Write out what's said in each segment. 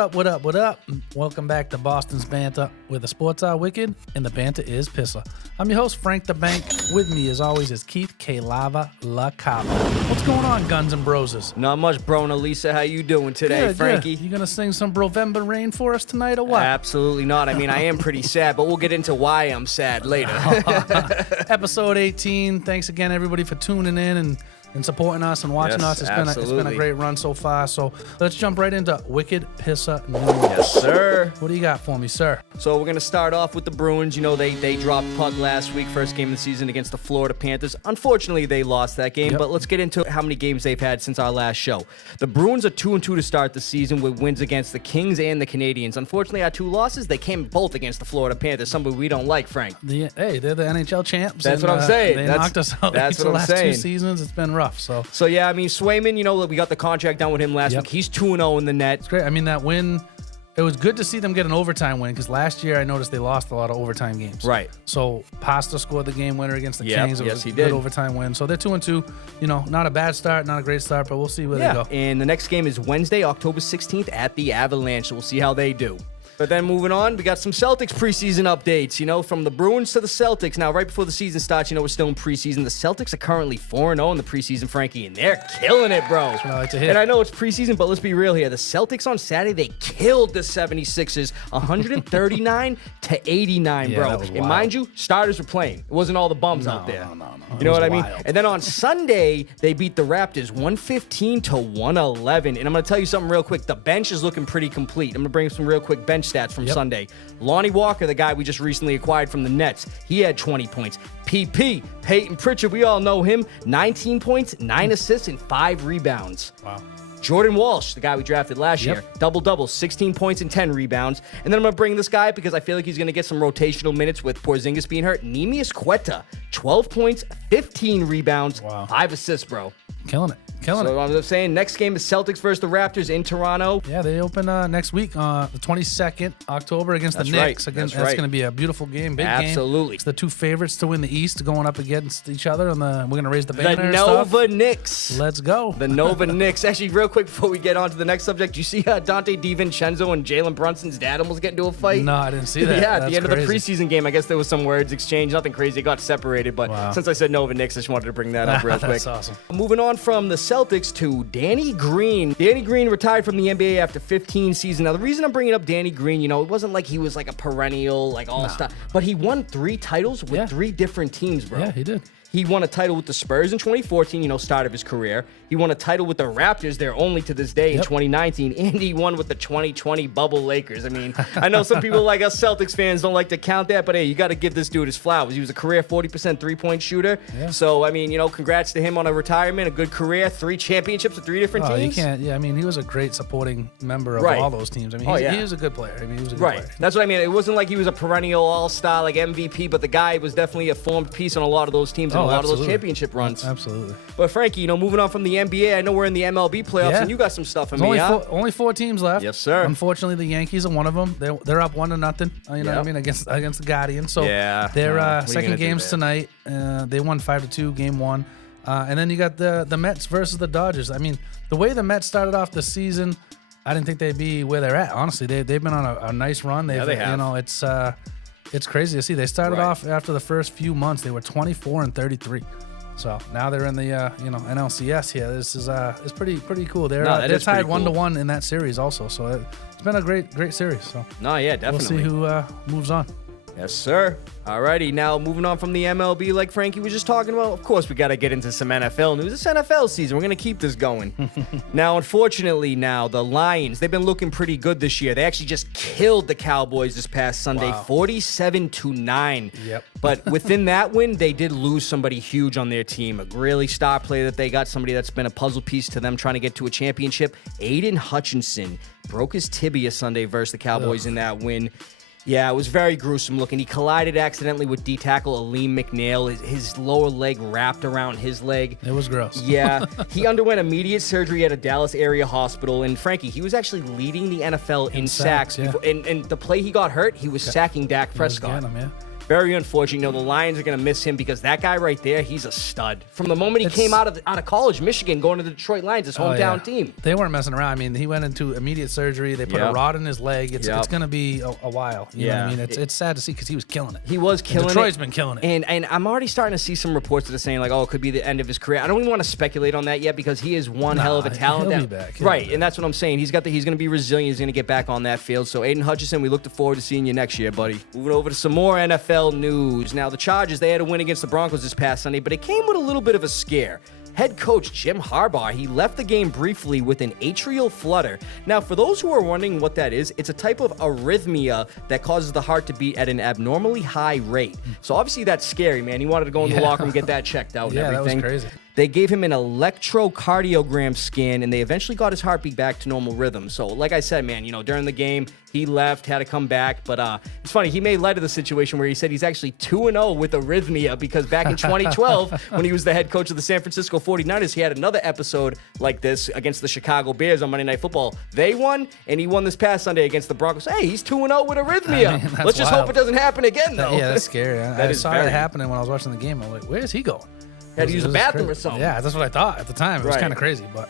up, what up, what up? Welcome back to Boston's Banter, where the sports are wicked and the banter is Pissah. I'm your host, Frank the Bank. With me, as always, is Keith LaCava. What's going on, Guns and Broses? Not much, bro. And Elisa, how you doing today, Good, Frankie? Good. You gonna sing some Brovember Rain for us tonight, or what? Absolutely not. I mean, I am pretty sad, but we'll get into why I'm sad later. Episode 18. Thanks again, everybody, for tuning in and supporting us and watching us. It's been a great run so far. So let's jump right into Wicked Pissah News. Yes, sir. What do you got for me, sir? So we're going to start off with the Bruins. You know, they dropped puck last week, first game of the season against the Florida Panthers. Unfortunately, they lost that game, but let's get into how many games they've had since our last show. The Bruins are 2-2 to start the season with wins against the Kings and the Canadians. Unfortunately, our two losses, they came both against the Florida Panthers, somebody we don't like, Frank. Hey, they're the NHL champs. That's what I'm saying. They knocked us out That's what the I'm last saying. 2 seasons. It's been rough. So yeah, I mean, Swayman, you know, we got the contract down with him last week. He's 2-0 in the net. It's great. I mean, that win, it was good to see them get an overtime win because last year I noticed they lost a lot of overtime games. Right. So Pasta scored the game winner against the Kings. It was a good overtime win. So they're 2-2. You know, not a bad start, not a great start, but we'll see where they go. And the next game is Wednesday, October 16th at the Avalanche. So we'll see how they do. But then moving on, we got some Celtics preseason updates, you know, from the Bruins to the Celtics. Now, right before the season starts, you know, we're still in preseason. The Celtics are currently 4-0 in the preseason, Frankie, and they're killing it, bro. That's what I like to hear. And I know it's preseason, but let's be real here. The Celtics on Saturday, they killed the 76ers 139 to 89, bro. And mind you, starters were playing. It wasn't all the bums out there. No. You know what I mean? And then on Sunday, they beat the Raptors 115 to 111. And I'm going to tell you something real quick. The bench is looking pretty complete. I'm going to bring some real quick bench stats from Sunday. Lonnie Walker, the guy we just recently acquired from the Nets, he had 20 points. PP, Peyton Pritchard, we all know him, 19 points, 9 assists, and 5 rebounds. Wow. Jordan Walsh, the guy we drafted last year, double-double, 16 points and 10 rebounds. And then I'm going to bring this guy because I feel like he's going to get some rotational minutes with Porzingis being hurt. Neemias Quetta, 12 points, 15 rebounds, 5 assists, bro. Killing it. So I'm saying next game is Celtics versus the Raptors in Toronto. Yeah, they open next week, the 22nd October against the Knicks. That's going to be a beautiful game, big game. Absolutely. It's the two favorites to win the East going up against each other, and we're going to raise the banner. The Nova Knicks. Let's go. The Nova Knicks. Actually, real quick before we get on to the next subject, you see Dante DiVincenzo and Jalen Brunson's dad almost get into a fight? No, I didn't see that. Yeah, at the end of the preseason game, I guess there was some words exchanged. Nothing crazy. It got separated, but since I said Nova Knicks, I just wanted to bring that up real quick. That's awesome. Moving on from the Celtics to Danny Green. Danny Green retired from the NBA after 15 seasons. Now, the reason I'm bringing up Danny Green, you know, it wasn't like he was like a perennial, like all-star, but he won 3 titles with 3 different teams, bro. Yeah, he did. He won a title with the Spurs in 2014, you know, start of his career. He won a title with the Raptors, they're only to this day in 2019, and he won with the 2020 bubble Lakers. I mean, I know some people like us Celtics fans don't like to count that, but hey, you got to give this dude his flowers. He was a career 40% three-point shooter. Yeah. So, I mean, you know, congrats to him on a retirement, a good career, 3 championships with 3 different teams. You can't, I mean, he was a great supporting member of all those teams. I mean, he was a good player. I mean, he was a good player. That's what I mean. It wasn't like he was a perennial all-star, like MVP, but the guy was definitely a formed piece on a lot of those teams and a lot of those championship runs. Absolutely. But Frankie, you know, moving on from the NBA, I know we're in the MLB playoffs, and you got some stuff for me, only 4 teams left. Yes, sir. Unfortunately, the Yankees are one of them. They're up 1-0. You know what I mean, against the Guardians. So their second game's tonight. They won 5-2, game 1. And then you got the Mets versus the Dodgers. I mean, the way the Mets started off the season, I didn't think they'd be where they're at. Honestly, they've been on a nice run. They have. You know, it's crazy to see. They started off after the first few months. They were 24-33. So now they're in the NLCS here. This is it's pretty cool. They're tied 1-1 in that series also. So it's been a great series. So definitely. We'll see who moves on. Yes, sir. Alrighty, now moving on from the MLB, like Frankie was just talking about, of course we got to get into some NFL news. It's NFL season. We're going to keep this going. Now, unfortunately, the Lions, they've been looking pretty good this year. They actually just killed the Cowboys this past Sunday, 47-9. Yep. But within that win, they did lose somebody huge on their team, a really star player that they got, somebody that's been a puzzle piece to them trying to get to a championship. Aiden Hutchinson broke his tibia Sunday versus the Cowboys in that win. Yeah, it was very gruesome looking. He collided accidentally with D-tackle Aleem McNeil. His lower leg wrapped around his leg. It was gross. Yeah. He underwent immediate surgery at a Dallas area hospital. And Frankie, he was actually leading the NFL in sacks. Yeah. And the play he got hurt, he was sacking Dak Prescott. Very unfortunate. The Lions are going to miss him because that guy right there, he's a stud. From the moment he came out of college, Michigan, going to the Detroit Lions, his hometown team. They weren't messing around. I mean, he went into immediate surgery. They put a rod in his leg. It's going to be a while. You know what I mean? It's sad to see because he was killing it. He was killing it. Detroit's been killing it. And I'm already starting to see some reports that are saying, like, oh, it could be the end of his career. I don't even want to speculate on that yet because he is one hell of a talent. He'll be back. Right, and that's what I'm saying. He's going to be resilient. He's going to get back on that field. So, Aiden Hutchinson, we look forward to seeing you next year, buddy. Moving over to some more NFL news. Now, the Chargers, they had a win against the Broncos this past Sunday, but it came with a little bit of a scare. Head coach Jim Harbaugh, he left the game briefly with an atrial flutter. Now, for those who are wondering what that is, it's a type of arrhythmia that causes the heart to beat at an abnormally high rate. So obviously that's scary, man. He wanted to go in the locker room, get that checked out and everything. That was crazy. They gave him an electrocardiogram scan, and they eventually got his heartbeat back to normal rhythm. So, like I said, man, during the game, he left, had to come back. But it's funny, he made light of the situation where he said he's actually 2-0 with arrhythmia because back in 2012, when he was the head coach of the San Francisco 49ers, he had another episode like this against the Chicago Bears on Monday Night Football. They won, and he won this past Sunday against the Broncos. Hey, he's 2-0 with arrhythmia. I mean, let's just hope it doesn't happen again, though. Yeah, that's scary. I saw it happening when I was watching the game. I'm like, where's he going? Had to use the bathroom or something. Yeah, that's what I thought at the time. It was kind of crazy, but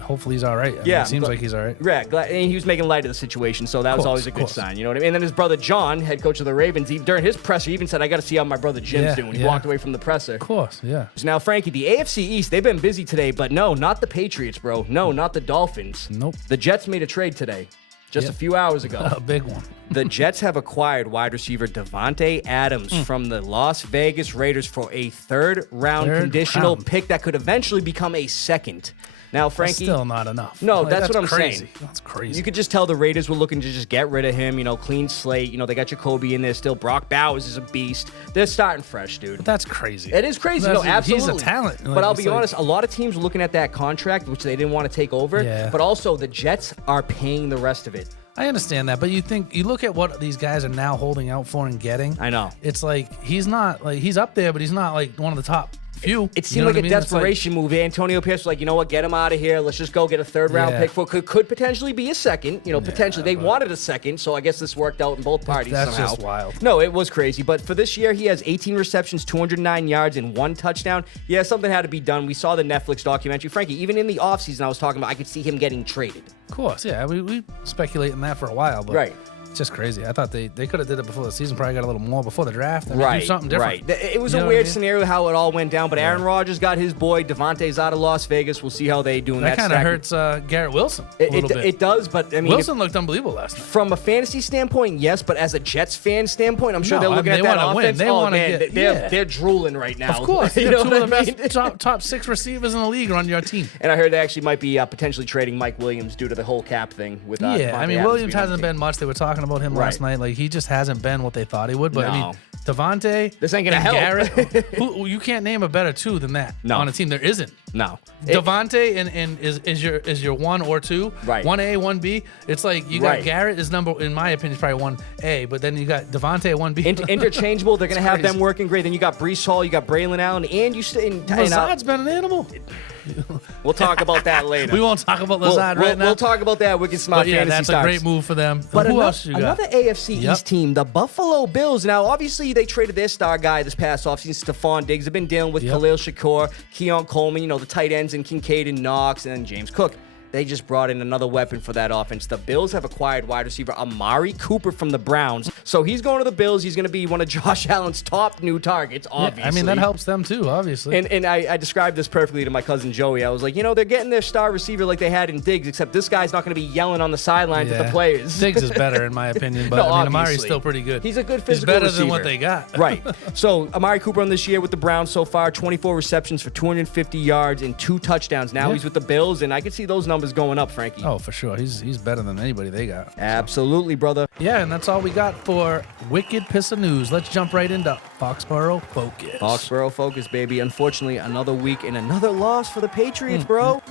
hopefully he's all right. I mean, it seems like he's all right. Yeah, and he was making light of the situation, so that was always a good sign. You know what I mean? And then his brother John, head coach of the Ravens, during his presser, he even said, "I got to see how my brother Jim's doing." He walked away from the presser. Of course, yeah. So now, Frankie, the AFC East, they've been busy today, but no, not the Patriots, bro. No, not the Dolphins. Nope. The Jets made a trade today. Just a few hours ago. A big one. The Jets have acquired wide receiver Davante Adams from the Las Vegas Raiders for a third-round conditional pick that could eventually become a second. Now, Frankie... That's still not enough. No, that's what I'm saying. That's crazy. You could just tell the Raiders were looking to just get rid of him, clean slate. They got Jacoby in there still. Brock Bowers is a beast. They're starting fresh, dude. But that's crazy. It is crazy. No, absolutely. He's a talent. But I'll be honest, a lot of teams were looking at that contract, which they didn't want to take over. Yeah. But also, the Jets are paying the rest of it. I understand that, but you look at what these guys are now holding out for and getting. I know. It's like he's up there, but he's not like one of the top few. It seemed like a desperation move. Antonio Pierce was like, you know what, get him out of here. Let's just go get a third-round pick for could potentially be a second. Potentially. They wanted a second, so I guess this worked out in both parties somehow. That's just wild. No, it was crazy. But for this year, he has 18 receptions, 209 yards, and 1 touchdown. Yeah, something had to be done. We saw the Netflix documentary. Frankie, even in the offseason I was talking about, I could see him getting traded. Of course, yeah. We speculate in that for a while, but right. It's just crazy. I thought they could have did it before the season. Probably got a little more before the draft. Do something different. Right. It was a weird scenario how it all went down. But Aaron Rodgers got his boy. Davante's out of Las Vegas. We'll see how they do in that. That kind of hurts Garrett Wilson a little bit. It does, but I mean, Wilson looked unbelievable last night. From a fantasy standpoint, yes, but as a Jets fan standpoint, I'm sure they're looking at that offense. They want to they're drooling right now. Of course, you know, two of the best top 6 receivers in the league are on your team. And I heard they actually might be potentially trading Mike Williams due to the whole cap thing with. I mean, Williams hasn't been much. They were talking about him last night. Like, he just hasn't been what they thought he would. But, I mean, Davante, this ain't gonna help. Garrett, you can't name a better two than that on a team. There isn't. No. Davante and is your 1 or 2. Right. 1A, 1B. It's like you got Garrett is in my opinion, is probably 1A, but then you got Davante at 1B. Interchangeable. They're gonna have them working great. Then you got Breece Hall, you got Braylon Allen, and you Lazard's been an animal. We'll talk about that later. We won't talk about Lazard right now. We'll talk about that. Wicked Smaht Fantasy that's Stars. a great move for them. But who else you got? Another AFC East team, the Buffalo Bills. Now, obviously, they traded their star guy this past offseason, Stephon Diggs. They've been dealing with Khalil Shakur, Keon Coleman, the tight ends, and Kincaid and Knox, and then James Cook. They just brought in another weapon for that offense. The Bills have acquired wide receiver Amari Cooper from the Browns. So he's going to the Bills. He's going to be one of Josh Allen's top new targets, obviously. I mean, that helps them too, obviously. And I described this perfectly to my cousin Joey. I was like, they're getting their star receiver like they had in Diggs, except this guy's not going to be yelling on the sidelines at the players. Diggs is better, in my opinion, but Amari's still pretty good. He's a good physical receiver. He's better receiver. than what they got. Right. So Amari Cooper on this year with the Browns so far, 24 receptions for 250 yards and 2 touchdowns. Now he's with the Bills, and I can see those numbers going up, Frankie. Oh, for sure. He's better than anybody they got. Absolutely, brother. Yeah, and that's all we got for Wicked Pissah News. Let's jump right into Foxboro Focus. Foxboro Focus, baby. Unfortunately, another week and another loss for the Patriots, bro.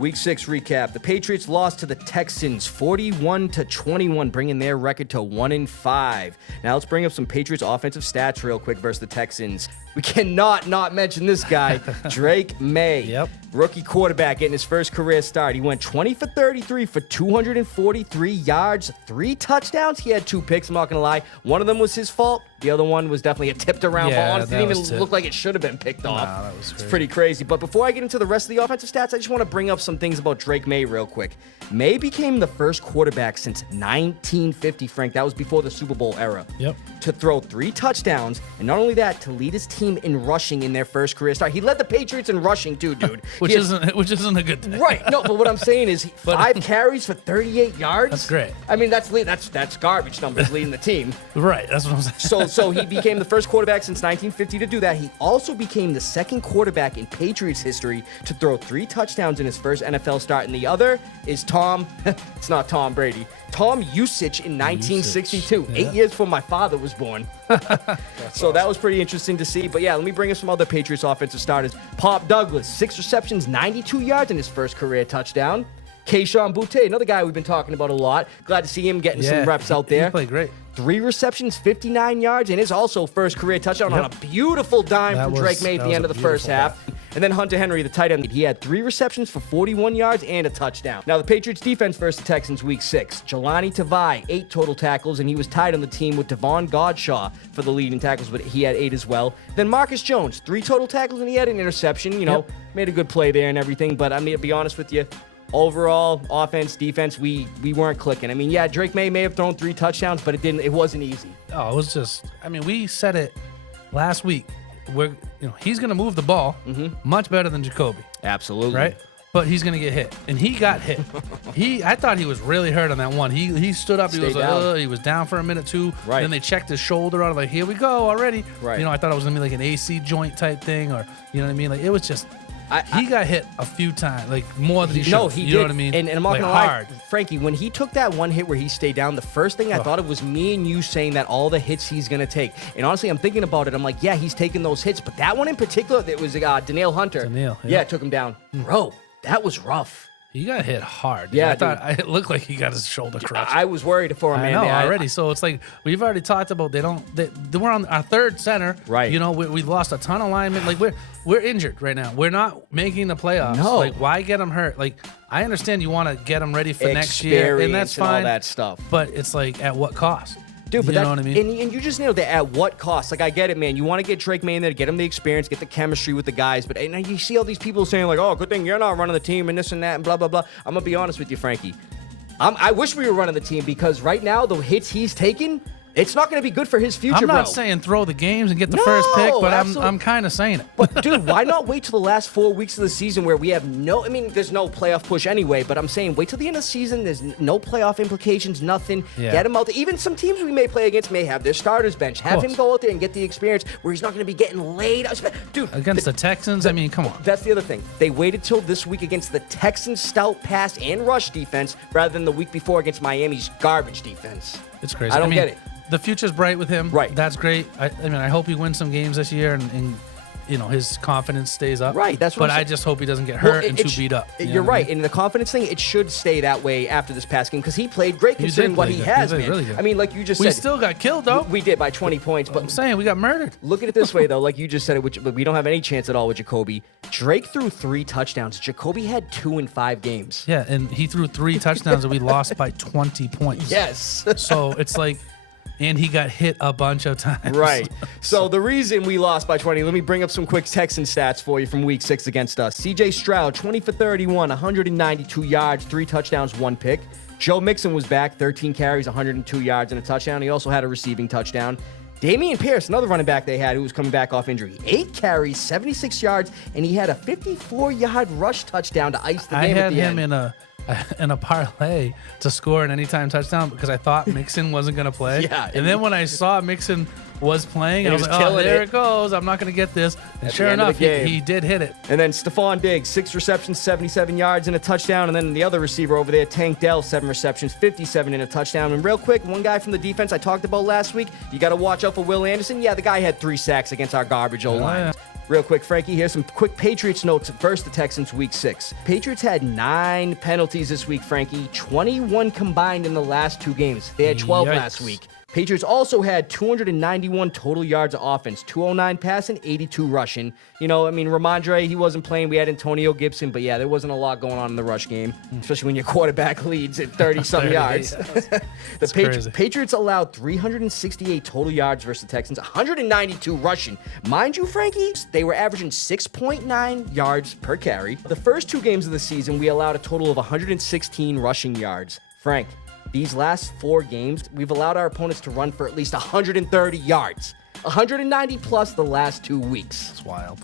Week 6 recap. The Patriots lost to the Texans 41-21, bringing their record to 1-5. Now let's bring up some Patriots offensive stats real quick versus the Texans. We cannot not mention this guy, Drake May. Yep. Rookie quarterback getting his first career start. He went 20 for 33 for 243 yards, 3 touchdowns. He had 2 picks, I'm not going to lie. One of them was his fault. The other one was definitely a tipped around ball. It didn't even look like it should have been picked off. That was crazy. It's pretty crazy. But before I get into the rest of the offensive stats, I just want to bring up some things about Drake May real quick. May became the first quarterback since 1950, Frank. That was before the Super Bowl era. Yep. To throw 3 touchdowns, and not only that, to lead his team in rushing in their first career start. He led the Patriots in rushing too, dude. which isn't a good thing. Right. No, but what I'm saying is 5 carries for 38 yards. That's great. I mean, that's garbage numbers leading the team. Right. That's what I'm saying. So he became the first quarterback since 1950 to do that. He also became the second quarterback in Patriots history to throw 3 touchdowns in his first NFL start, and the other is Tom. It's not Tom Brady. Tom Usich in 1962, 8 years before my father was born. So awesome. That was pretty interesting to see. But yeah, let me bring us some other Patriots offensive starters. Pop Douglas, 6 receptions, 92 yards in his first career touchdown. Keyshawn Boutte, another guy we've been talking about a lot. Glad to see him getting some reps out there. He played great. 3 receptions, 59 yards, and his also first career touchdown on a beautiful dime from Drake May at the end of the first half. And then Hunter Henry, the tight end, he had 3 receptions for 41 yards and a touchdown. Now, the Patriots defense versus the Texans week 6. Jelani Tavai, 8 total tackles, and he was tied on the team with Devon Godshaw for the lead in tackles, but he had 8 as well. Then Marcus Jones, 3 total tackles, and he had an interception. Made a good play there and everything, but I'm going to be honest with you. Overall, offense, defense, we weren't clicking. I mean, yeah, Drake May have thrown 3 touchdowns, but it wasn't easy. Oh, it was just, we said it last week. He's going to move the ball much better than Jacoby. Absolutely. Right? But he's going to get hit. And he got hit. I thought he was really hurt on that one. He stood up. He was down for a minute, too. Right. Then they checked his shoulder out. Like, here we go already. Right. I thought it was going to be like an AC joint type thing, or, you know what I mean? Like, it was just... he got hit a few times, like more than he should. No, he did. You know what I mean? And I'm not gonna lie, Frankie, when he took that one hit where he stayed down, the first thing I thought of was me and you saying that all the hits he's gonna take. And honestly, I'm thinking about it. I'm like, yeah, he's taking those hits, but that one in particular, it was Danielle Hunter. Yeah, took him down. Bro, that was rough. He got hit hard. Yeah, I thought it looked like he got his shoulder crushed. I was worried for him, man. I know already. So it's like we've already talked about they we're on our 3rd center. Right. We lost a ton of linemen. Like we're injured right now. We're not making the playoffs. No. Like why get them hurt? Like I understand you want to get them ready for next year, and that's fine. And all that stuff. But it's like at what cost? Dude, but you know what I mean? And you just nailed it. At what cost? Like, I get it, man. You want to get Drake May in there, get him the experience, get the chemistry with the guys. But and you see all these people saying, like, oh, good thing you're not running the team and this and that and blah, blah, blah. I'm going to be honest with you, Frankie. I wish we were running the team because right now, the hits he's taking, it's not going to be good for his future, I'm not saying throw the games and get the first pick, but I'm kind of saying it. But, dude, why not wait till the last 4 weeks of the season where we have there's no playoff push anyway, but I'm saying wait till the end of the season. There's no playoff implications, nothing. Yeah. Get him out there. Even some teams we may play against may have their starters bench. Have him go out there and get the experience where he's not going to be getting laid out. Dude, against the Texans, come on. That's the other thing. They waited till this week against the Texans' stout pass and rush defense rather than the week before against Miami's garbage defense. It's crazy. I don't get it. The future's bright with him. Right. That's great. I hope he wins some games this year and his confidence stays up. Right. That's what But I just hope he doesn't get hurt and too beat up. You're right. And the confidence thing, it should stay that way after this past game because he played great considering what he has, man. Really good. I mean, like you just said. We still got killed, though. We did by 20 points. But I'm saying we got murdered. Look at it this way, though. Like you just said it, but we don't have any chance at all with Jacoby. Drake threw 3 touchdowns. Jacoby had 2 in 5 games. Yeah, and he threw 3 touchdowns and we lost by 20 points. Yes. So it's like... And he got hit a bunch of times. Right. So the reason we lost by 20, let me bring up some quick Texan stats for you from week 6 against us. C.J. Stroud, 20 for 31, 192 yards, 3 touchdowns, 1 pick. Joe Mixon was back, 13 carries, 102 yards, and a touchdown. He also had a receiving touchdown. Damian Pierce, another running back they had who was coming back off injury. 8 carries, 76 yards, and he had a 54-yard rush touchdown to ice the game at the end. I had him in a parlay to score an anytime touchdown because I thought Mixon wasn't going to play. Yeah. And then when I saw Mixon was playing, I was like, oh, there it goes. I'm not going to get this. And sure enough, he did hit it. And then Stephon Diggs, 6 receptions, 77 yards and a touchdown. And then the other receiver over there, Tank Dell, 7 receptions, 57 and a touchdown. And real quick, one guy from the defense I talked about last week, you got to watch out for Will Anderson. Yeah, the guy had 3 sacks against our garbage O-line. Yeah. Real quick, Frankie, here's some quick Patriots notes versus the Texans week 6. Patriots had 9 penalties this week, Frankie. 21 combined in the last 2 games. They had 12 last week. Patriots also had 291 total yards of offense, 209 passing, 82 rushing. Ramondre, he wasn't playing. We had Antonio Gibson, but yeah, there wasn't a lot going on in the rush game, especially when your quarterback leads at 30-some yards. The Patriots allowed 368 total yards versus the Texans, 192 rushing. Mind you, Frankie, they were averaging 6.9 yards per carry. The first 2 games of the season, we allowed a total of 116 rushing yards. Frank, these last 4 games, we've allowed our opponents to run for at least 130 yards. 190 plus the last 2 weeks. It's wild.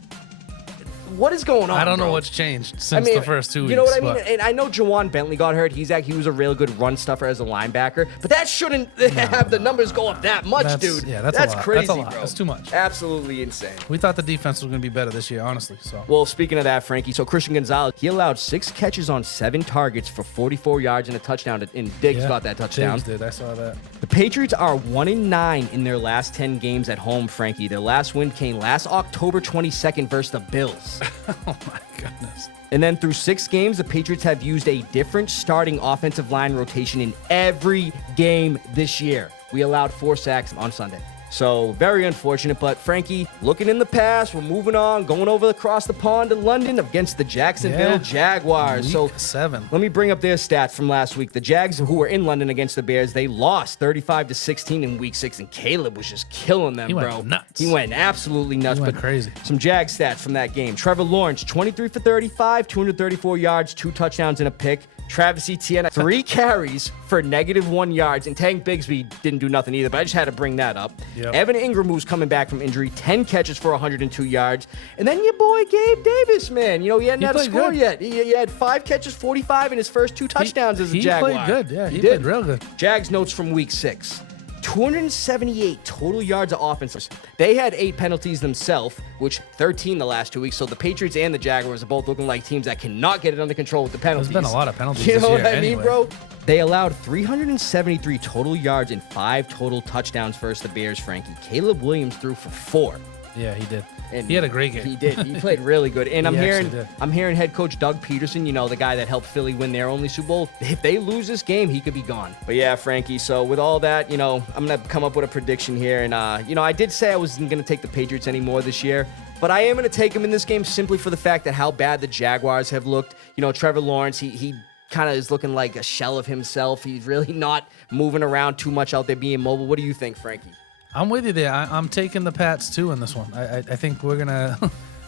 What is going on? I don't know what's changed since the first 2 weeks. You know what I mean? And I know Jawan Bentley got hurt. He was a real good run stuffer as a linebacker, but that shouldn't have the numbers go up that much, dude. Yeah, that's a lot. Crazy, that's a lot. bro. That's too much. Absolutely insane. We thought the defense was going to be better this year, honestly. So. Well, speaking of that, Frankie, so Christian Gonzalez, he allowed 6 catches on 7 targets for 44 yards and a touchdown, and Diggs got that touchdown. Diggs did. I saw that. The Patriots are 1-9 in their last 10 games at home, Frankie. Their last win came last October 22nd versus the Bills. Oh, my goodness. And then through 6 games, the Patriots have used a different starting offensive line rotation in every game this year. We allowed 4 sacks on Sunday. So very unfortunate, but Frankie, looking in the past, we're moving on, going over across the pond to London against the Jacksonville Jaguars. Week 7. Let me bring up their stats from last week. The Jags, who were in London against the Bears, they lost 35-16 in week 6, and Caleb was just killing them, bro. Went nuts. He went absolutely nuts. He went crazy. Some Jags stats from that game. Trevor Lawrence, 23 for 35, 234 yards, 2 touchdowns and a pick. Travis Etienne, 3 carries for -1 yards, and Tank Bigsby didn't do nothing either, but I just had to bring that up. Yep. Evan Ingram, who's coming back from injury, 10 catches for 102 yards. And then your boy Gabe Davis, man. He hadn't had a score yet. He had 5 catches, 45 in his first 2 touchdowns as a Jaguar. He played good, yeah. He played real good. Jags notes from week 6. 278 total yards of offense. They had 8 penalties themselves, which 13 the last 2 weeks. So the Patriots and the Jaguars are both looking like teams that cannot get it under control with the penalties. There's been a lot of penalties You know this year what I mean, anyway. bro? They allowed 373 total yards and 5 total touchdowns versus the Bears, Frankie. Caleb Williams threw for 4. Yeah, he did. And he had a great game. He did. He played really good. And I'm actually hearing head coach Doug Peterson, the guy that helped Philly win their only Super Bowl. If they lose this game, he could be gone. But yeah, Frankie, so with all that, I'm going to come up with a prediction here. And, I did say I wasn't going to take the Patriots anymore this year. But I am going to take them in this game simply for the fact that how bad the Jaguars have looked. Trevor Lawrence, he kind of is looking like a shell of himself. He's really not moving around too much out there being mobile. What do you think, Frankie? I'm with you there. I'm taking the Pats too in this one. I think we're gonna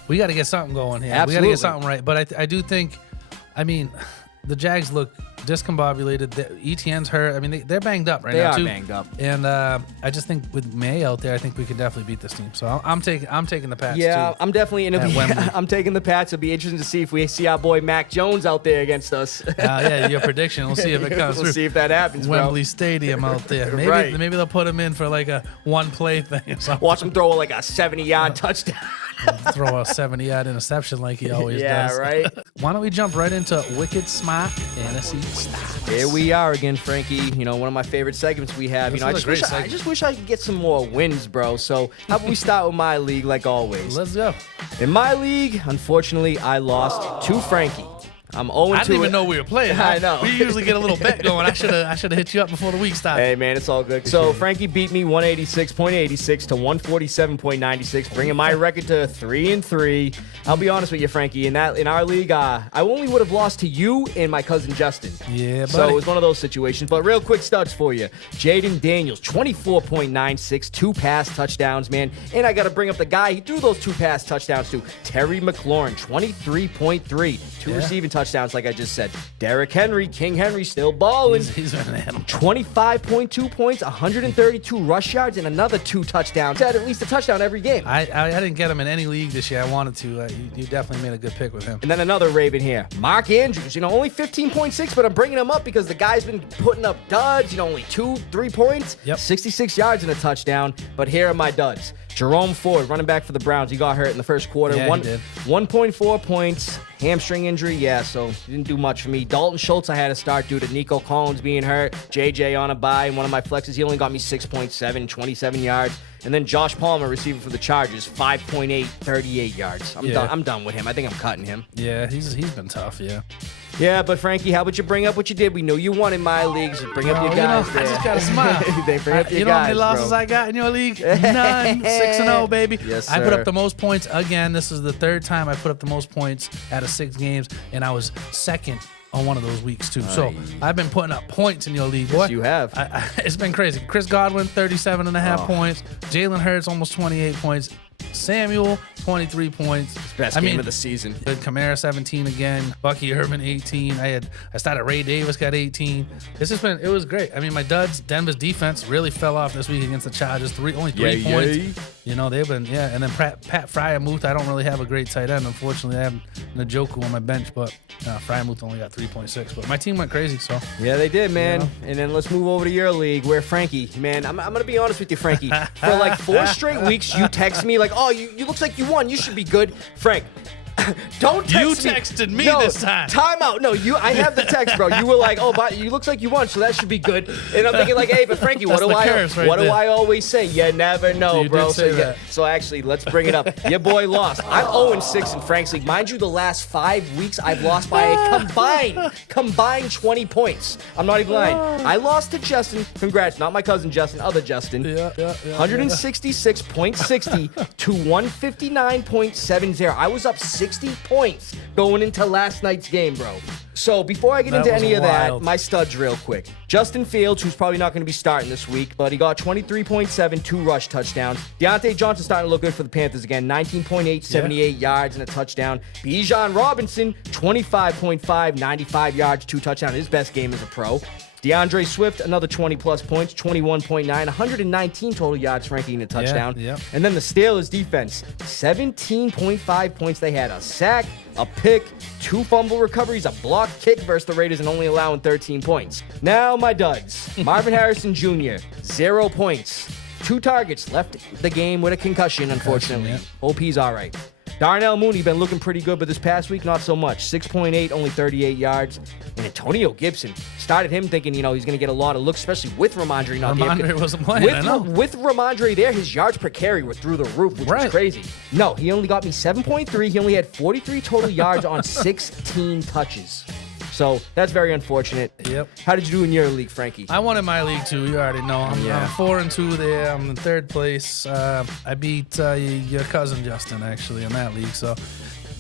we got to get something going here. Absolutely. We got to get something right. But I do think, the Jags look discombobulated. Etienne's hurt. They're banged up right now too. They are banged up. And I just think with May out there, I think we can definitely beat this team. So I'm taking the Pats. Yeah, too, I'm definitely I'm taking the Pats. It'll be interesting to see if we see our boy Mac Jones out there against us. Your prediction. We'll see if it comes through. We'll see if that happens, bro. Wembley Stadium out there. Maybe they'll put him in for like a one play thing or something. Watch him throw like a 70-yard touchdown. Throw a 70-yard interception like he always does. Yeah, right. Why don't we jump right into Wicked Smaht Fantasy Stahts? Here we are again, Frankie. One of my favorite segments we have. I just wish I could get some more wins, bro. So how about we start with my league like always? Let's go. In my league, unfortunately, I lost to Frankie. I'm 0-2. I didn't even know we were playing. I know. We usually get a little bet going. I should have hit you up before the week started. Hey, man, it's all good. So Frankie beat me 186.86 to 147.96, bringing my record to 3-3. I'll be honest with you, Frankie. In our league, I only would have lost to you and my cousin Justin. Yeah, buddy. So it was one of those situations. But real quick studs for you. Jaden Daniels, 24.96, 2 pass touchdowns, man. And I got to bring up the guy he threw those 2 pass touchdowns to, Terry McLaurin, 23.3, 2 receiving touchdowns, like I just said. Derrick Henry, King Henry, still balling. He's an animal. 25.2 points, 132 rush yards, and another 2 touchdowns. He had at least a touchdown every game. I didn't get him in any league this year. I wanted to. You definitely made a good pick with him. And then another Raven here. Mark Andrews, only 15.6, but I'm bringing him up because the guy's been putting up duds, only 2-3 points, 66 yards and a touchdown. But here are my duds. Jerome Ford, running back for the Browns, he got hurt in the first quarter. Yeah, he did. 1.4 points, hamstring injury, so he didn't do much for me. Dalton Schultz, I had to start due to Nico Collins being hurt. JJ on a bye, and one of my flexes, he only got me 6.7, 27 yards. And then Josh Palmer, receiver for the Chargers, 5.8, 38 yards. I'm done with him. I think I'm cutting him. Yeah, he's been tough, yeah. Yeah, but Frankie, how about you bring up what you did? We know you won in my leagues. Bring up your guys. I just got to smile. They bring up your you know how many losses I got in your league? None. 6-0, baby. Yes, sir. I put up the most points again. This is the third time I put up the most points out of 6 games, and I was second on one of those weeks, too. So I've been putting up points in your league, boy. Yes, you have. It's been crazy. Chris Godwin, 37.5 points. Jalen Hurts, almost 28 points. Samuel, 23 points. Best game of the season. Kamara, 17 again. Bucky Urban, 18. I started Ray Davis, got 18. It was great. I mean, my duds, Denver's defense really fell off this week against the Chargers. Only 3 points. Yay. You know, they've been, and then Pat Fryermuth, I don't really have a great tight end. Unfortunately, I have Njoku on my bench, but Fryermuth only got 3.6. But my team went crazy, so. Yeah, they did, man. You know? And then let's move over to your league where Frankie, man, I'm going to be honest with you, Frankie. For like 4 straight weeks, you text me like, oh, you looks like you won. You should be good. Frank, don't text me. You texted me this time. Time out. No, I have the text, bro. You were like, oh, but you looks like you won, so that should be good. And I'm thinking like, hey, but Frankie, what do I always say? You never know, you bro. Did say that. So actually, let's bring it up. Your boy lost. I'm 0-6 in Frank's league. Mind you, the last 5 weeks, I've lost by a combined 20 points. I'm not even lying. I lost to Justin. Congrats. Not my cousin Justin, other Justin. 166.60 to 159.70. I was up 60 points going into last night's game, bro. So before I get into any of that, my studs real quick. Justin Fields, who's probably not going to be starting this week, but he got 23.7, 2 rush touchdowns. Deontay Johnson starting to look good for the Panthers again, 19.8, 78 yards and a touchdown. Bijan Robinson, 25.5, 95 yards, 2 touchdowns. His best game as a pro. DeAndre Swift, another 20-plus points, 21.9, 119 total yards, Frankie, and a touchdown. And then the Steelers' defense, 17.5 points. They had a sack, a pick, 2 fumble recoveries, a blocked kick versus the Raiders, and only allowing 13 points. Now, my duds. Marvin Harrison Jr., 0 points. 2 targets, left the game with a concussion, unfortunately. Hope he's all right. Darnell Mooney been looking pretty good, but this past week, not so much. 6.8, only 38 yards. And Antonio Gibson, started him thinking, he's going to get a lot of looks, especially with Ramondre not there. Ramondre wasn't playing, I know. With Ramondre there, his yards per carry were through the roof, which was crazy. No, he only got me 7.3. He only had 43 total yards on 16 touches. So that's very unfortunate. Yep. How did you do in your league, Frankie? I won in my league too. You already know. I'm 4-2 there. I'm in 3rd place. I beat your cousin Justin actually in that league. So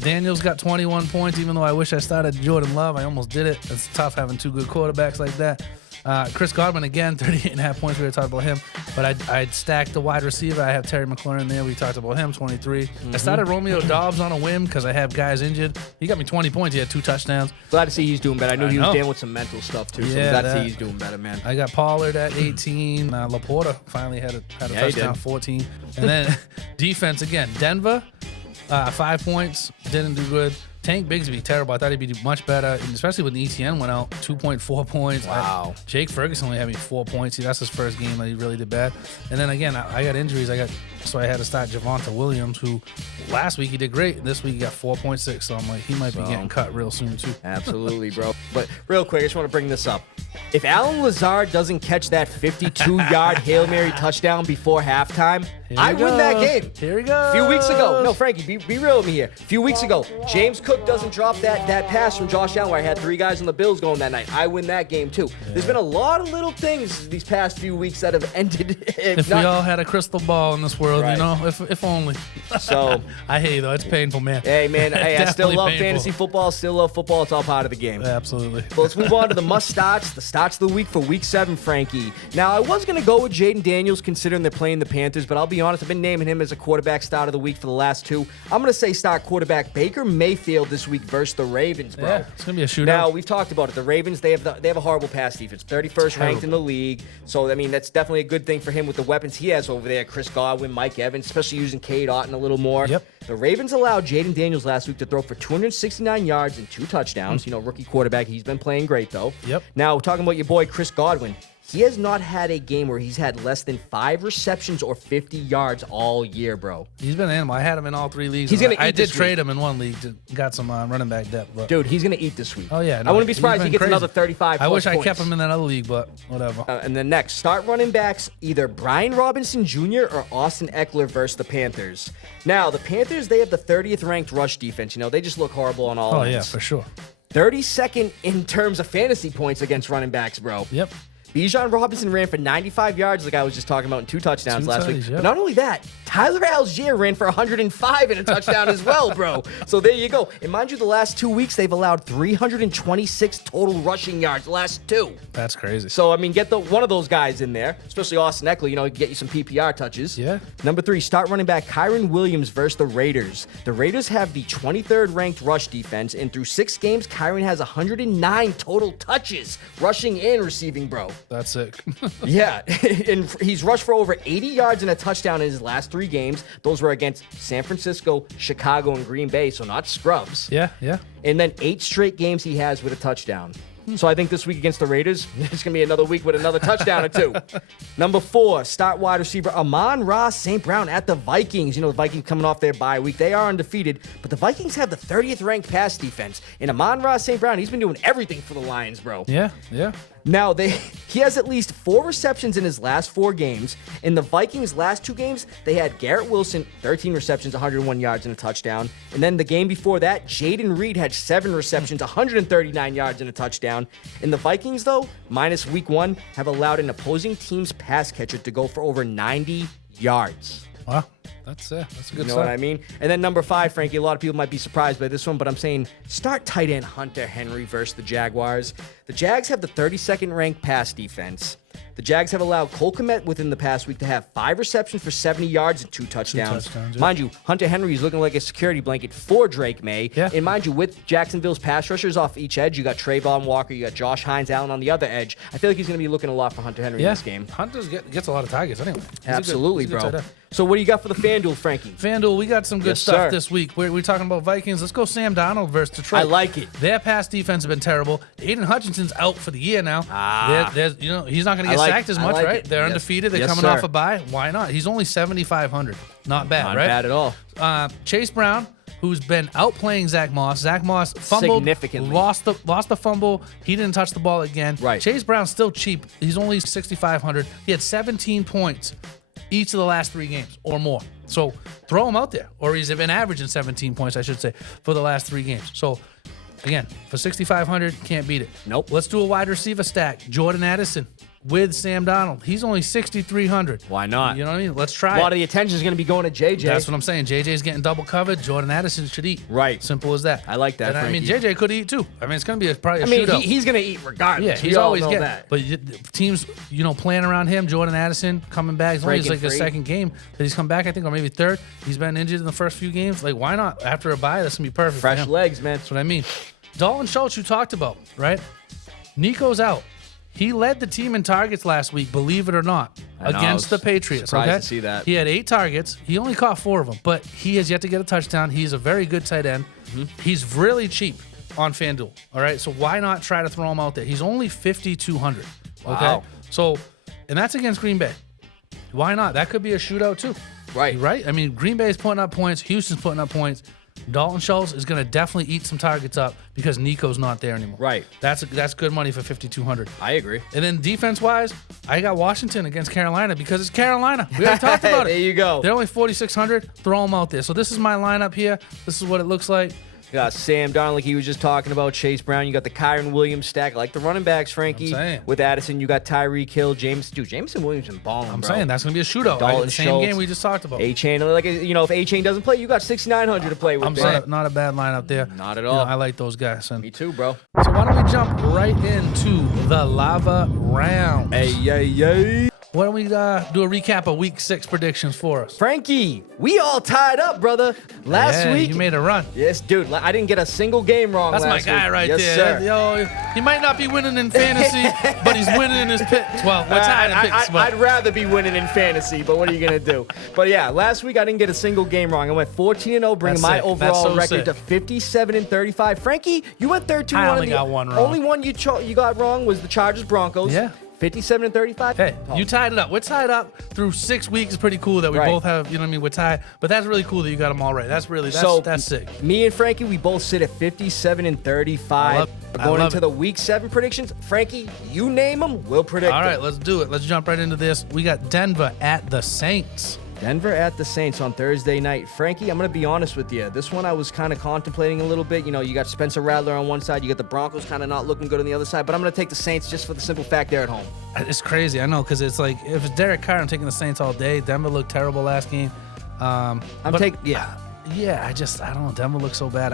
Daniel's got 21 points. Even though I wish I started Jordan Love, I almost did it. It's tough having 2 good quarterbacks like that. Chris Godwin again, 38.5 points. We already talked about him, but I'd stacked the wide receiver. I have Terry McLaurin there. We talked about him, 23. I started Romeo Doubs on a whim because I have guys injured. He got me 20 points. He had 2 touchdowns. Glad to see he's doing better. I knew he was dealing with some mental stuff too. So glad to see he's doing better, man. I got Pollard at 18. Laporta finally had a touchdown, 14. And then defense again. Denver, 5 points. Didn't do good. Tank Bigsby, terrible. I thought he'd be much better, especially when the ETN went out. 2.4 points. Wow. Jake Ferguson only had me 4 points. That's his first game that he really did bad. And then again, I got injuries. So I had to start Javonte Williams, who last week he did great. This week he got 4.6. So I'm like, he might be getting cut real soon too. Absolutely, bro. But real quick, I just want to bring this up. If Alan Lazard doesn't catch that 52-yard Hail Mary touchdown before halftime, I win that game. Here we go. A few weeks ago. No, Frankie, be real with me here. A few weeks ago, James Cook doesn't drop that pass from Josh Allen where I had 3 guys on the Bills going that night. I win that game too. Yeah. There's been a lot of little things these past few weeks that have ended. If we all had a crystal ball in this world, if only. So I hate you though. It's painful, man. Hey, man. I still love fantasy football. Still love football. It's all part of the game. Absolutely. Well, let's move on to the must-starts. The starts of the week for Week 7, Frankie. Now, I was going to go with Jaden Daniels considering they're playing the Panthers, but I'll be honest, I've been naming him as a quarterback start of the week for the last 2. I'm going to say start quarterback Baker Mayfield this week versus the Ravens, bro. Yeah, it's going to be a shootout. Now, we've talked about it. The Ravens, they have a horrible pass defense. 31st ranked in the league. So, I mean, that's definitely a good thing for him with the weapons he has over there. Chris Godwin, Mike Evans, especially using Cade Otton a little more. Yep. The Ravens allowed Jaden Daniels last week to throw for 269 yards and 2 touchdowns. Rookie quarterback. He's been playing great, though. Yep. Now, talking about your boy Chris Godwin. he has not had a game where he's had less than 5 receptions or 50 yards all year, bro. He's been an animal. I had him in all 3 leagues. I did trade him in one league. Got some running back depth. But. Dude, he's going to eat this week. Oh, yeah. No, I wouldn't be surprised if he gets crazy. another 35 I wish points. I kept him in that other league, but whatever. And then next, start running backs either Brian Robinson Jr. or Austin Eckler versus the Panthers. Now, the Panthers, they have the 30th ranked rush defense. You know, they just look horrible on all ends. Oh, yeah, for sure. 32nd in terms of fantasy points against running backs, bro. Yep. Bijan Robinson ran for 95 yards, like I was just talking about, and 2 touchdowns last week. Yep. But not only that, Tyler Algier ran for 105 and a touchdown as well, bro. So there you go. And mind you, the last 2 weeks, they've allowed 326 total rushing yards, the last 2. That's crazy. So, I mean, get one of those guys in there, especially Austin Eckler, you know, get you some PPR touches. Yeah. Number 3, start running back Kyron Williams versus the Raiders. The Raiders have the 23rd ranked rush defense, and through 6 games, Kyron has 109 total touches, rushing and receiving, bro. That's sick. Yeah, and he's rushed for over 80 yards and a touchdown in his last 3 games. Those were against San Francisco, Chicago, and Green Bay, so not scrubs. Yeah, yeah. And then 8 straight games he has with a touchdown. So I think this week against the Raiders, it's going to be another week with another touchdown or 2. Number 4, start wide receiver Amon-Ra St. Brown at the Vikings. You know, the Vikings coming off their bye week. They are undefeated, but the Vikings have the 30th ranked pass defense. And Amon-Ra St. Brown, he's been doing everything for the Lions, bro. Yeah, yeah. Now, he has at least 4 receptions in his last 4 games. In the Vikings' last 2 games, they had Garrett Wilson, 13 receptions, 101 yards, and a touchdown. And then the game before that, Jaden Reed had 7 receptions, 139 yards, and a touchdown. And the Vikings, though, minus week 1, have allowed an opposing team's pass catcher to go for over 90 yards. Wow, that's a good You know what I mean? And then number 5, Frankie, a lot of people might be surprised by this one, but I'm saying start tight end Hunter Henry versus the Jaguars. The Jags have the 32nd ranked pass defense. The Jags have allowed Cole Kmet within the past week to have 5 receptions for 70 yards and 2 touchdowns. Yeah. Mind you, Hunter Henry is looking like a security blanket for Drake May. Yeah. And mind you, with Jacksonville's pass rushers off each edge, you got Trayvon Walker, you got Josh Hines Allen on the other edge. I feel like he's going to be looking a lot for Hunter Henry in this game. Hunter gets a lot of targets anyway. Absolutely, bro. So what do you got for the FanDuel, Frankie? FanDuel, we got some good stuff this week. We're talking about Vikings. Let's go Sam Darnold versus Detroit. I like it. Their pass defense has been terrible. Aiden Hutchinson's out for the year now. He's not going to get sacked as much, right? They're undefeated. They're coming off a bye. Why not? He's only 7,500. Not bad, right? Not bad at all. Chase Brown, who's been outplaying Zach Moss. Zach Moss fumbled, significantly. lost the fumble. He didn't touch the ball again. Right. Chase Brown's still cheap. He's only 6,500. He had 17 points each of the last 3 games or more. So throw him out there. Or he's been averaging 17 points, I should say, for the last 3 games. So, again, for 6,500, can't beat it. Nope. Let's do a wide receiver stack. Jordan Addison with Sam Darnold. He's only 6,300. Why not? You know what I mean? Let's try it. A lot of the attention is going to be going to JJ. That's what I'm saying. JJ's getting double covered. Jordan Addison should eat. Right. Simple as that. I like that. And, I mean, JJ could eat too. I mean, it's going to be probably a shootout. He's going to eat regardless. Yeah, he's always getting that. But teams, playing around him, Jordan Addison coming back. It's only like a second game that he's come back, I think, or maybe third. He's been injured in the first few games. Like, why not? After a bye, that's going to be perfect. Fresh legs, man. That's what I mean. Dalton Schultz, you talked about, right? Nico's out. He led the team in targets last week, believe it or not, against the Patriots. Surprised to see that. He had 8 targets. He only caught 4 of them, but he has yet to get a touchdown. He's a very good tight end. Mm-hmm. He's really cheap on FanDuel. All right, so why not try to throw him out there? He's only 5,200. Okay, wow. So, and that's against Green Bay. Why not? That could be a shootout too. Right. I mean, Green Bay's putting up points. Houston's putting up points. Dalton Schultz is going to definitely eat some targets up because Nico's not there anymore. Right. That's good money for 5,200. I agree. And then defense-wise, I got Washington against Carolina because it's Carolina. We already talked about it. There you go. They're only 4,600. Throw them out there. So this is my lineup here. This is what it looks like. You got Sam Darnold, like he was just talking about, Chase Brown. You got the Kyron Williams stack. I like the running backs, Frankie. With Addison, you got Tyreek Hill, Jameson Williams and balling, I'm saying that's going to be a shootout. Dalton the same Schultz, game we just talked about. A-Chain. Like, if A-Chain doesn't play, you got 6,900 to play with. I'm saying not a bad lineup there. Not at all. I like those guys. And me too, bro. So why don't we jump right into the lava round? Hey. Why don't we do a recap of Week 6 predictions for us? Frankie, we all tied up, brother. Last week. You made a run. Yes, dude. I didn't get a single game wrong last week. That's my guy right there. Sir. Yo, he might not be winning in fantasy, but he's winning in his picks. Well, we're tied in picks. I'd rather be winning in fantasy, but what are you going to do? But yeah, last week I didn't get a single game wrong. I went 14-0, bringing my overall record to 57-35. Frankie, you went 13-1. I only got one wrong. Only one you got wrong was the Chargers-Broncos. Yeah. 57-35. Hey, you tied it up. We're tied up through 6 weeks. It's pretty cool that we both have, you know what I mean? We're tied. But that's really cool that you got them all right. That's sick. Me and Frankie, we both sit at 57-35. Going into the week 7 predictions, Frankie, you name them, we'll predict them. All right, let's do it. Let's jump right into this. We got Denver at the Saints. Denver at the Saints on Thursday night. Frankie, I'm going to be honest with you. This one I was kind of contemplating a little bit. You know, you got Spencer Rattler on one side. You got the Broncos kind of not looking good on the other side. But I'm going to take the Saints just for the simple fact they're at home. It's crazy. I know, because it's like, if it's Derek Carr, I'm taking the Saints all day. Denver looked terrible last game. Yeah, I don't know. Denver looks so bad.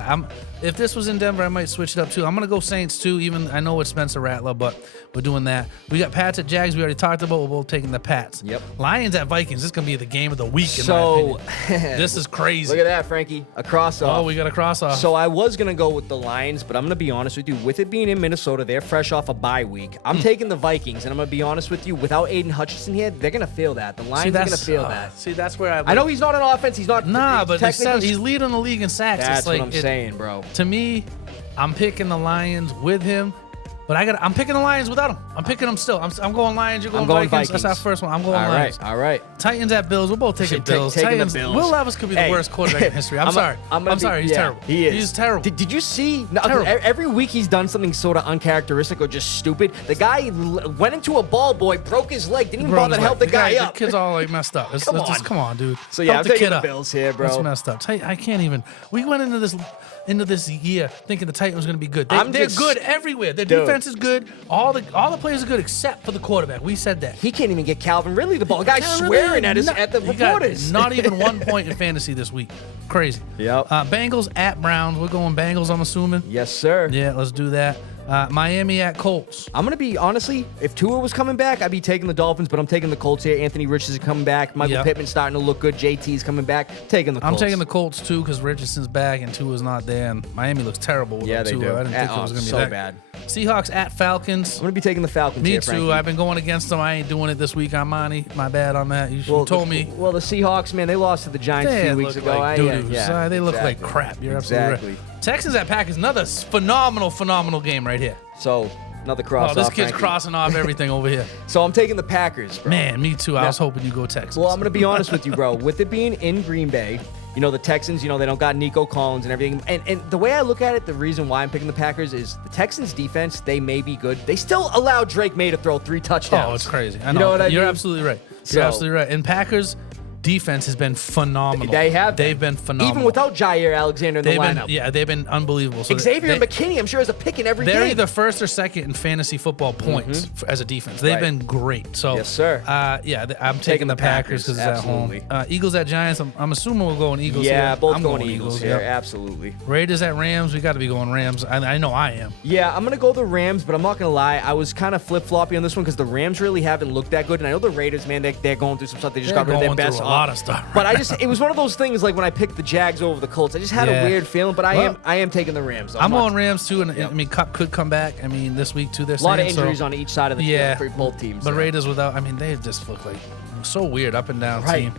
If this was in Denver, I might switch it up too. I'm gonna go Saints too. Even I know it's Spencer Rattler, but we're doing that. We got Pats at Jags. We already talked about. We're both taking the Pats. Yep. Lions at Vikings. This is gonna be the game of the week. In my opinion. This is crazy. Look at that, Frankie. A cross off. Oh, we got a cross off. So I was gonna go with the Lions, but I'm gonna be honest with you. With it being in Minnesota, they're fresh off a bye week. I'm taking the Vikings, and I'm gonna be honest with you. Without Aiden Hutchinson here, they're gonna feel that. The Lions are gonna feel that. See, that's where I know he's not on offense. He's not. Nah, but he's leading the league in sacks. That's what I'm saying, bro. To me, I'm picking the Lions with him, but I'm picking the Lions without him. I'm picking them still. I'm going Lions. You're going Vikings. That's our first one. I'm going Lions. All right. Titans at Bills. We're both taking Bills. Titans. The Bills. Will Levis could be the worst quarterback in history. I'm sorry. He's terrible. He is. He's terrible. Did you see? Every week he's done something sort of uncharacteristic or just stupid. The guy went into a ball boy, broke his leg, didn't even bother to help the guy up. The kid's all like messed up. Come on, dude. So yeah, I'm taking the Bills here, bro. That's messed up. I can't even. We went into this year thinking the Titans was going to be good. They're good everywhere. Their defense is good. All the players are good except for the quarterback. We said that. He can't even get Calvin Ridley the ball. The guy's swearing at the reporters. Not even 1 point in fantasy this week. Crazy. Yep. Bengals at Browns. We're going Bengals, I'm assuming. Yes, sir. Yeah, let's do that. Miami at Colts. I'm going to be, honestly, if Tua was coming back, I'd be taking the Dolphins, but I'm taking the Colts here. Anthony Richardson's coming back. Michael Pittman's starting to look good. JT's coming back. Taking the Colts. I'm taking the Colts, too, because Richardson's back and Tua's not there. And Miami looks terrible with Tua. They do. I didn't think it was going to be that bad. Seahawks at Falcons. I'm going to be taking the Falcons Me here, too. Frankie. I've been going against them. I ain't doing it this week. Armani. My bad on that. You told me. Well, the Seahawks, man, they lost to the Giants a few weeks ago. They look like crap. You're absolutely right. Texans at Packers. Another phenomenal game right here. So, another cross-off. This kid's crossing off everything over here. So, I'm taking the Packers, bro. Man, me too. I was hoping you go Texans. Well, I'm going to be honest with you, bro. With it being in Green Bay, you know, the Texans, they don't got Nico Collins and everything. And the way I look at it, the reason why I'm picking the Packers is the Texans' defense, they may be good. They still allow Drake May to throw 3 touchdowns. Oh, it's crazy. I know. You know what I mean? You're absolutely right. You're absolutely right. And Packers defense has been phenomenal. They've been phenomenal. Even without Jair Alexander in the lineup. They've been unbelievable. So Xavier McKinney, I'm sure, is a pick in every game. They're either first or second in fantasy football points as a defense. They've been great. So yes, sir. I'm taking the Packers because it's at home. Eagles at Giants. I'm assuming we're going Eagles. Yeah, here. both I'm going Eagles here. Yep. Absolutely. Raiders at Rams. We got to be going Rams. I know I am. Yeah, I'm gonna go the Rams, but I'm not gonna lie. I was kind of flip-floppy on this one because the Rams really haven't looked that good, and I know the Raiders, man, they're going through some stuff. They just got rid of their best. A lot of stuff. But it was one of those things like when I picked the Jags over the Colts. I just had a weird feeling, but I am taking the Rams. So I'm going Rams too, and I mean Cup could come back. I mean this week too. There's a lot of injuries on each side of the team for both teams. But Raiders without, I mean they just look like so weird up and down team.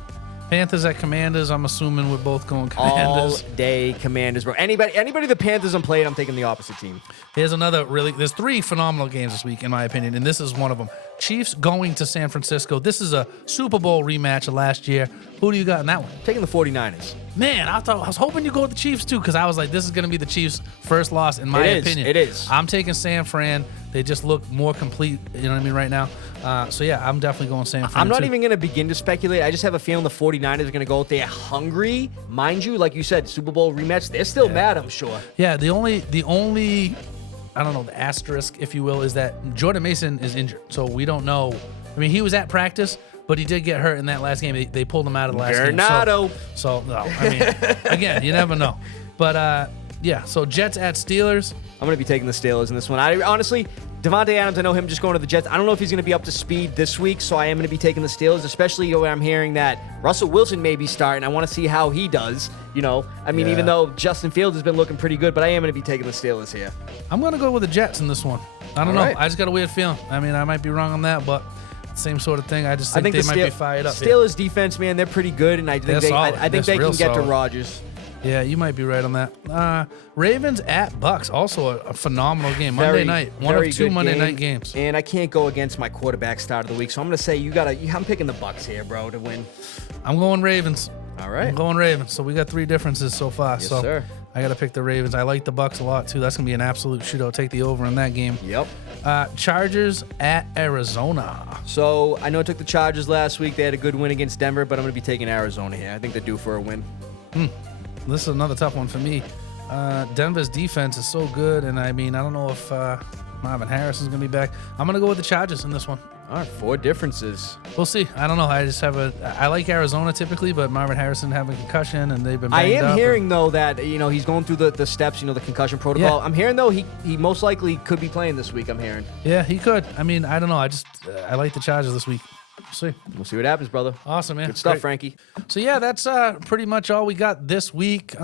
Panthers at Commanders. I'm assuming we're both going Commanders. All day Commanders, bro. Anybody the Panthers I'm playing, I'm taking the opposite team. There's 3 phenomenal games this week, in my opinion, and this is one of them. Chiefs going to San Francisco. This is a Super Bowl rematch of last year. Who do you got in that one? Taking the 49ers. Man, I was hoping you go with the Chiefs too, because I was like, this is going to be the Chiefs' first loss, in my opinion. It is. I'm taking San Fran. They just look more complete, you know what I mean, right now. So, yeah, I'm definitely going San Fran, I'm not even going to begin to speculate. I just have a feeling the 49ers are going to go out there hungry. Mind you, like you said, Super Bowl rematch. They're still mad, I'm sure. Yeah, the only I don't know, the asterisk, if you will, is that Jordan Mason is injured. So we don't know. I mean, he was at practice, but he did get hurt in that last game. They pulled him out of the last game. So, no, I mean, again, you never know. But, so Jets at Steelers. I'm going to be taking the Steelers in this one. Honestly, Devontae Adams, I know him just going to the Jets. I don't know if he's going to be up to speed this week, so I am going to be taking the Steelers, especially when I'm hearing that Russell Wilson may be starting. I want to see how he does, even though Justin Fields has been looking pretty good, but I am going to be taking the Steelers here. I'm going to go with the Jets in this one. I don't know. Right. I just got a weird feeling. I mean, I might be wrong on that, but same sort of thing. I just think they might be fired up. Steelers defense, man, they're pretty good, and I think they can get to Rodgers. Yeah, you might be right on that. Ravens at Bucks, also a phenomenal game. Monday night. One of two Monday night games. And I can't go against my quarterback start of the week, so I'm going to say I'm picking the Bucks here, bro, to win. I'm going Ravens. All right. I'm going Ravens. So we got 3 differences so far. Yes, sir. I got to pick the Ravens. I like the Bucks a lot, too. That's going to be an absolute shootout. Take the over in that game. Yep. Chargers at Arizona. So I know I took the Chargers last week. They had a good win against Denver, but I'm going to be taking Arizona here. I think they're due for a win. This is another tough one for me. Denver's defense is so good, and I don't know if Marvin Harrison's going to be back. I'm going to go with the Chargers in this one. All right, 4 differences. We'll see. I don't know. I like Arizona typically, but Marvin Harrison having a concussion, and they've been banged up. I am hearing, though, that he's going through the steps, the concussion protocol. Yeah. I'm hearing, though, he most likely could be playing this week, I'm hearing. Yeah, he could. I don't know. I like the Chargers this week. We'll see what happens, brother. Awesome, man. Good stuff, Great. Frankie. So, yeah, that's pretty much all we got this week.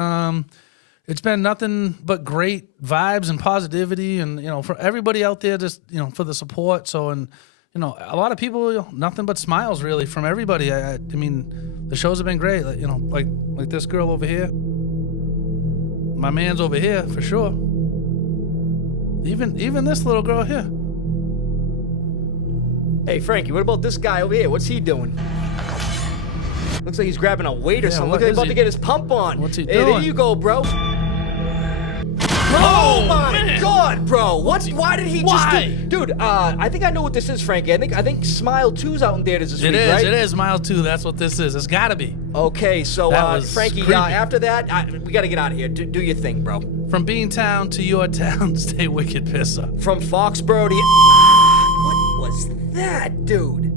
It's been nothing but great vibes and positivity and, for everybody out there, just, for the support. So, and, a lot of people, nothing but smiles, really, from everybody. I mean, the shows have been great. Like this girl over here. My man's over here, for sure. Even this little girl here. Hey, Frankie, what about this guy over here? What's he doing? Looks like he's grabbing a weight or something. Look like he's about to get his pump on. What's he doing? Hey, there you go, bro. Oh my God, bro! Why did he just do? Dude, I think I know what this is, Frankie. I think Smile 2's out in theaters this week, right? It is Smile 2. That's what this is. It's gotta be. Okay, so Frankie, after that, we gotta get out of here. Do your thing, bro. From Beantown to your town, stay wicked, Pissah. From Foxboro to what was that, dude?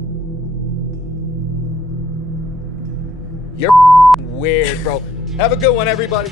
You're weird, bro. Have a good one, everybody.